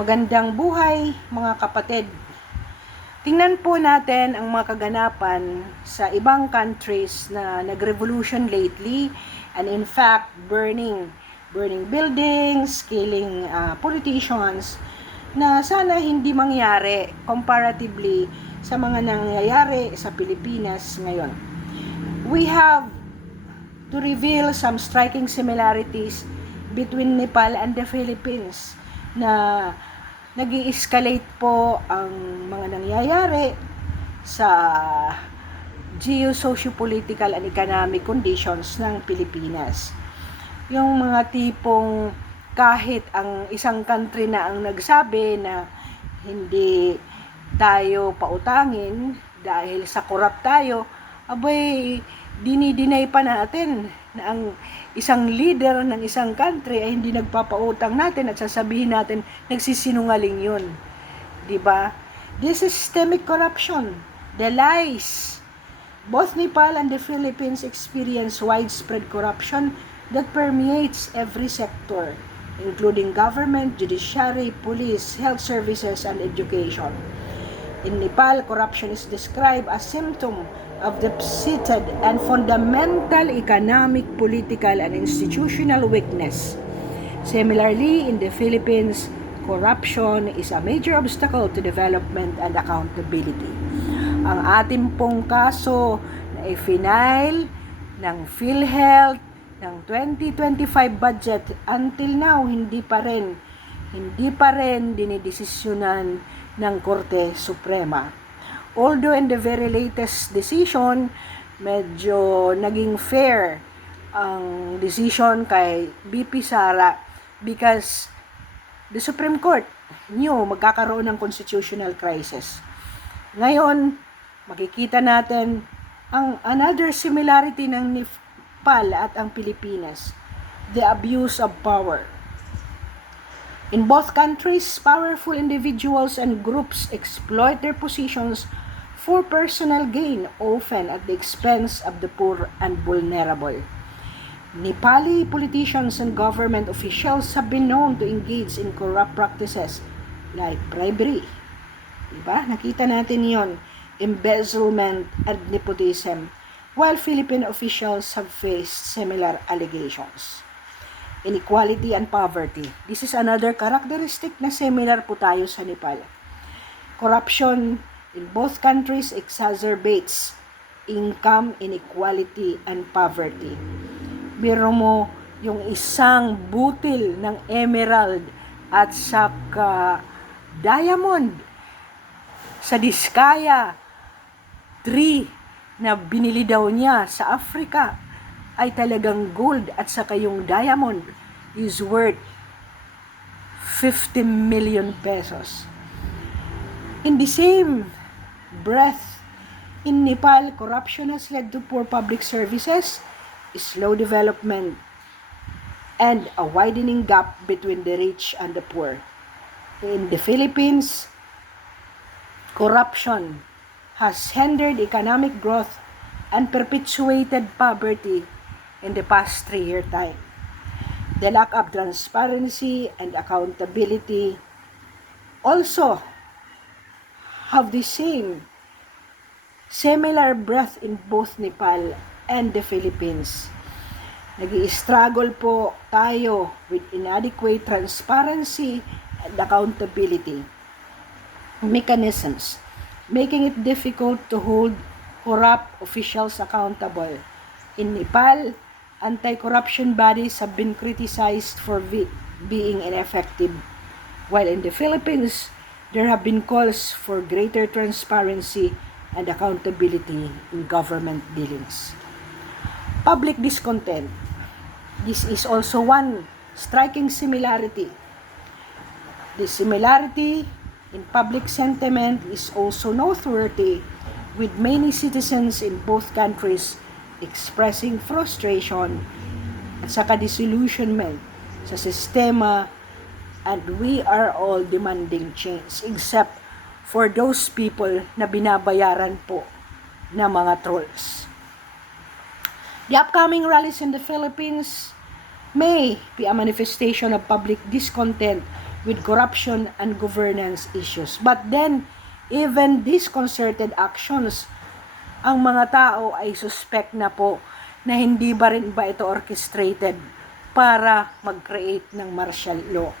Magandang buhay mga kapatid. Tingnan po natin ang mga kaganapan sa ibang countries na nag-revolution lately and in fact burning buildings, killing politicians na sana hindi mangyari comparatively sa mga nangyayari sa Pilipinas ngayon. We have to reveal some striking similarities between Nepal and the Philippines na nag-i-escalate po ang mga nangyayari sa geo-socio-political and economic conditions ng Pilipinas. Yung mga tipong kahit ang isang country na ang nagsabi na hindi tayo pautangin dahil sa corrupt tayo, abay, dinidinay pa natin na ang isang leader ng isang country ay hindi nagpapautang natin at sasabihin natin nagsisinungaling yun. Diba? This is systemic corruption. The lies. Both Nepal and the Philippines experience widespread corruption that permeates every sector, including government, judiciary, police, health services, and education. In Nepal, corruption is described as symptom of deep-seated and fundamental economic, political, and institutional weakness. Similarly, in the Philippines, corruption is a major obstacle to development and accountability. Ang ating pong kaso na i-file ng PhilHealth ng 2025 budget until now hindi pa rin dinidesisyonan ng Korte Suprema. Although in the very latest decision, medyo naging fair ang decision kay BP Sara because the Supreme Court knew magkakaroon ng constitutional crisis. Ngayon, makikita natin ang another similarity ng Nepal at ang Pilipinas, the abuse of power. In both countries, powerful individuals and groups exploit their positions for personal gain, often at the expense of the poor and vulnerable. Nepali politicians and government officials have been known to engage in corrupt practices like bribery. Diba? Nakita natin yon, embezzlement and nepotism, while Philippine officials have faced similar allegations. Inequality and poverty. This is another characteristic na similar po tayo sa Nepal. Corruption in both countries exacerbates income inequality and poverty. Biro mo yung isang butil ng emerald at saka diamond sa Diskaya tree na binili daw niya sa Africa ay talagang gold at saka yung diamond is worth 50 million pesos. In the same breath, in Nepal, corruption has led to poor public services, slow development, and a widening gap between the rich and the poor. In the Philippines, corruption has hindered economic growth and perpetuated poverty in the past 3-year time. The lack of transparency and accountability also have the similar breadth in both Nepal and the Philippines. Nag-i-struggle po tayo with inadequate transparency and accountability mechanisms, making it difficult to hold corrupt officials accountable. In Nepal, anti-corruption bodies have been criticized for being ineffective, while in the Philippines, there have been calls for greater transparency and accountability in government dealings. Public discontent. This is also one striking similarity. The similarity in public sentiment is also noteworthy, with many citizens in both countries expressing frustration at saka disillusionment sa sistema, and we are all demanding change except for those people na binabayaran po na mga trolls. The upcoming rallies in the Philippines may be a manifestation of public discontent with corruption and governance issues. But then, even these concerted actions, ang mga tao ay suspect na po na hindi ba rin ba ito orchestrated para mag-create ng martial law.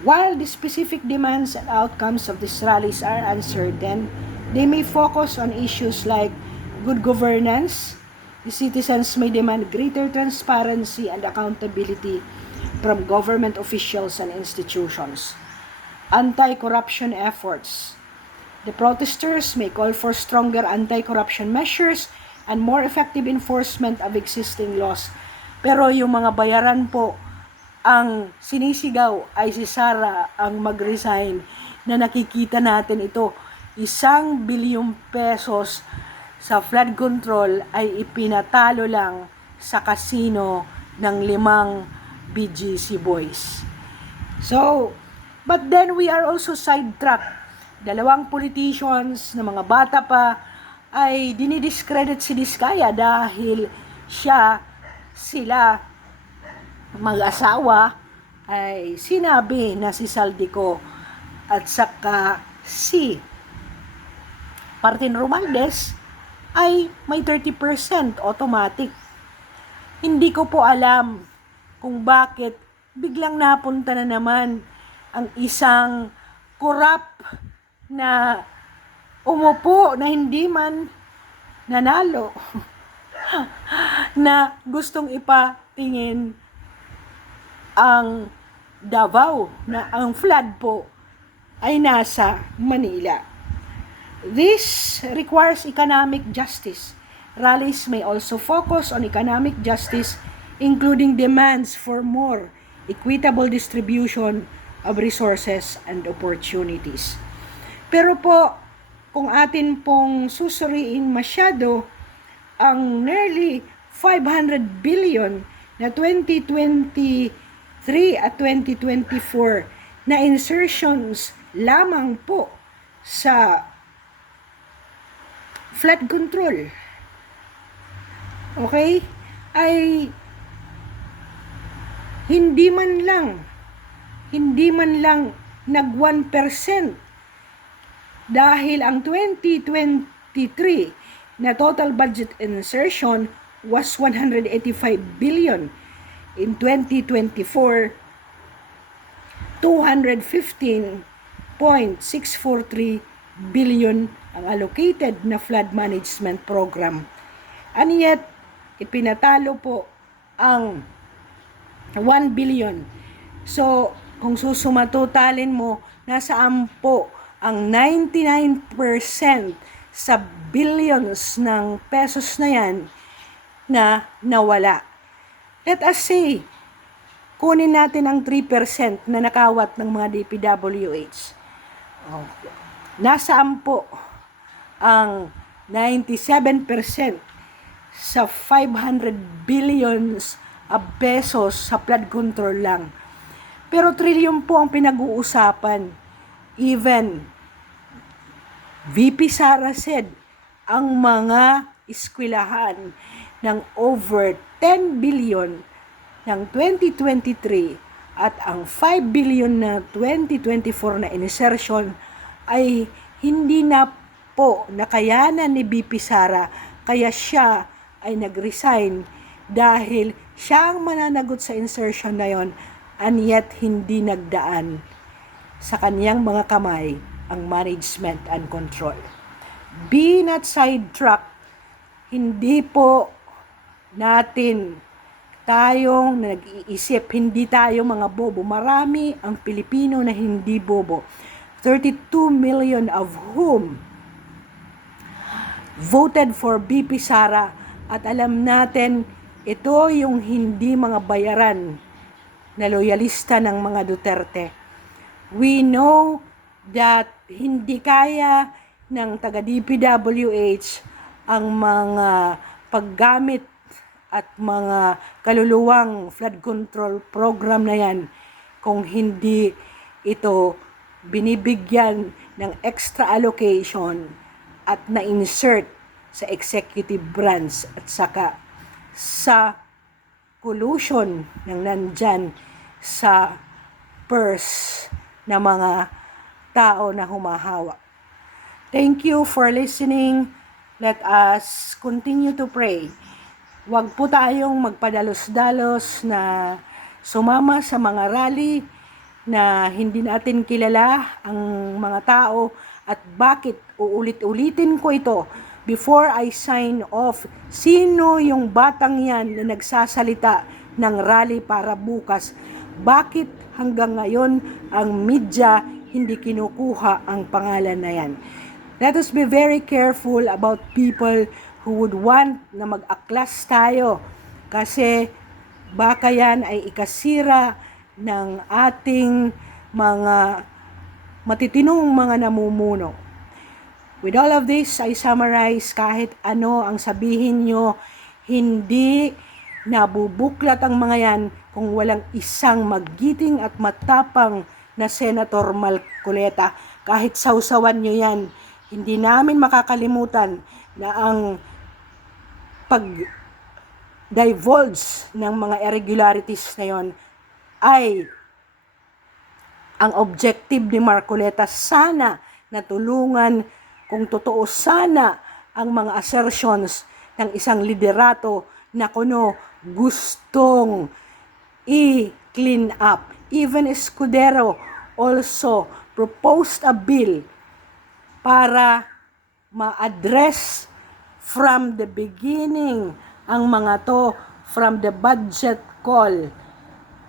While the specific demands and outcomes of these rallies are uncertain, they may focus on issues like good governance. The citizens may demand greater transparency and accountability from government officials and institutions. Anti-corruption efforts. The protesters may call for stronger anti-corruption measures and more effective enforcement of existing laws. Pero yung mga bayaran po, ang sinisigaw ay si Sara ang mag-resign, na nakikita natin ito, 1 bilyong pesos sa flood control ay ipinatalo lang sa casino ng 5 BGC boys. So, but then we are also sidetracked. 2 politicians na mga bata pa ay dinidiscredit si Diskaya dahil sila mag-asawa ay sinabi na si Saldico at saka si Martin Romualdez ay may 30% automatic. Hindi ko po alam kung bakit biglang napunta na naman ang isang corrupt na umupo na hindi man nanalo na gustong ipatingin ang Davao na ang flood po ay nasa Manila. This requires economic justice. Rallies may also focus on economic justice, including demands for more equitable distribution of resources and opportunities. Pero po, kung atin pong susuriin masyado, ang nearly 500 billion na 2023 at 2024 na insertions lamang po sa flood control, okay, ay hindi man lang nag 1%, dahil ang 2023 na total budget insertion was 185 billion. In 2024, 215.643 billion ang allocated na flood management program. And yet, ipinatalo po ang 1 billion. So, kung susumatotalin mo, nasaan po ang 99% sa billions ng pesos na yan na nawala. Let us say, kunin natin ang 3% na nakawat ng mga DPWH. Nasaan po ang 97% sa 500 billions of pesos sa flood control lang? Pero trilyon po ang pinag-uusapan. Even VP Sara said, ang mga eskwelahan ng over 10 billion ng 2023 at ang 5 billion na 2024 na insertion ay hindi na po nakayanan ni VP Sara, kaya siya ay nag-resign dahil siya ang mananagot sa insertion na yon, and yet hindi nagdaan sa kaniyang mga kamay ang management and control. Be not sidetracked. Hindi po natin tayong nag-iisip, hindi tayo mga bobo. Marami ang Pilipino na hindi bobo. 32 million of whom voted for VP Sara, at alam natin ito yung hindi mga bayaran na loyalista ng mga Duterte. We know that hindi kaya ng taga-DPWH ang mga paggamit at mga kaluluwang flood control program na yan kung hindi ito binibigyan ng extra allocation at na-insert sa executive branch at saka sa collusion ng nandyan sa purse na mga tao na humahawa. Thank you for listening. Let us continue to pray. Huwag po tayong magpadalos-dalos na sumama sa mga rally na hindi natin kilala ang mga tao at bakit uulit-ulitin ko ito before I sign off. Sino yung batang yan na nagsasalita ng rally para bukas? Bakit hanggang ngayon ang media hindi kinukuha ang pangalan na yan? Let us be very careful about people who would want na mag-aklas tayo kasi baka yan ay ikasira ng ating mga matitinong mga namumuno. With all of this, I summarize, kahit ano ang sabihin nyo, hindi nabubuklat ang mga yan kung walang isang magiting at matapang na Senator Marcoleta. Kahit sausawan nyo yan, hindi namin makakalimutan na ang pag-divulge ng mga irregularities na yon ay ang objective ni Marcoleta. Sana natulungan kung totoo sana ang mga assertions ng isang liderato na kuno gustong i-clean up. Even Escudero also proposed a bill para ma-address from the beginning ang mga to, from the budget call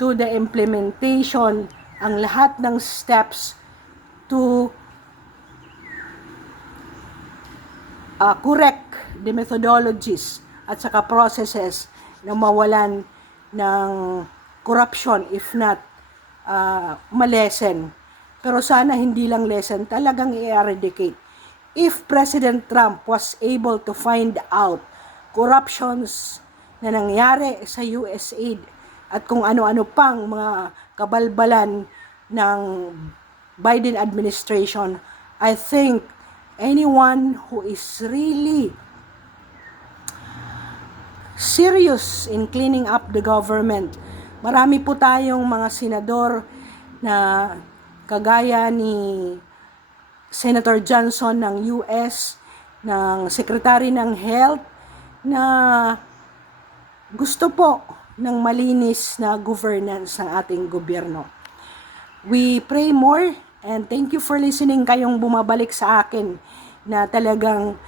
to the implementation, ang lahat ng steps to correct the methodologies at saka processes na mawalan ng corruption, if not malesen. Pero sana hindi lang lesson, talagang i-eradicate. If President Trump was able to find out corruptions na nangyari sa USAID at kung ano-ano pang mga kabalbalan ng Biden administration, I think anyone who is really serious in cleaning up the government, marami po tayong mga senador na kagaya ni Senator Johnson ng US, ng Secretary ng Health, na gusto po ng malinis na governance ng ating gobyerno. We pray more and thank you for listening, kayong bumabalik sa akin na talagang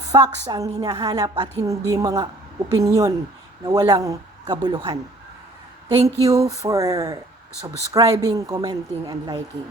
facts ang hinahanap at hindi mga opinion na walang kabuluhan. Thank you for subscribing, commenting, and liking.